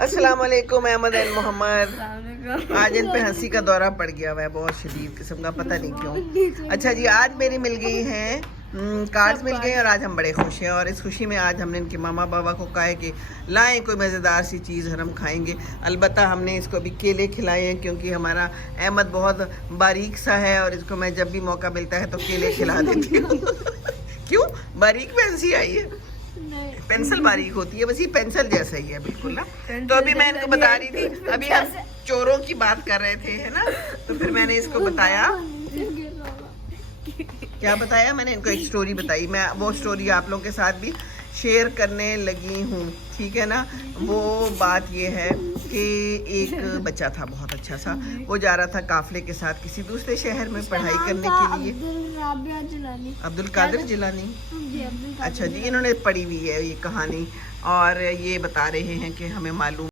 अस्सलाम वालेकुम अहमद एंड मोहम्मद। आज इन पे हंसी का दौरा पड़ गया हुआ है, बहुत शदीद किस्म का, पता नहीं क्यों। अच्छा जी, आज मेरी मिल गई हैं कार्ड्स मिल गए और आज हम बड़े खुश हैं। और इस खुशी में आज हमने इनके मामा बाबा को कहा है कि लाएं कोई मज़ेदार सी चीज़ और हम खाएंगे। अलबत्ता हमने इसको अभी केले खिलाए हैं क्योंकि हमारा अहमद बहुत बारीक सा है और इसको मैं जब भी मौका मिलता है तो केले खिला देती हूँ। क्यों बारीक पेंसिल आई है? पेंसिल बारीक होती है, बस ये पेंसिल जैसा ही है बिल्कुल ना। तो अभी मैं इनको बता रही थी, अभी हम चोरों की बात कर रहे थे है ना, तो फिर मैंने इसको बताया, क्या बताया मैंने इनको, एक स्टोरी बताई। मैं वो स्टोरी आप लोगों के साथ भी शेयर करने लगी हूँ, ठीक है ना। वो बात ये है कि एक बच्चा था बहुत अच्छा सा, वो जा रहा था काफले के साथ किसी दूसरे शहर में पढ़ाई करने के लिए। अब्दुल कादिर जिलानी। अच्छा जी, इन्होंने पढ़ी हुई है ये कहानी और ये बता रहे हैं कि हमें मालूम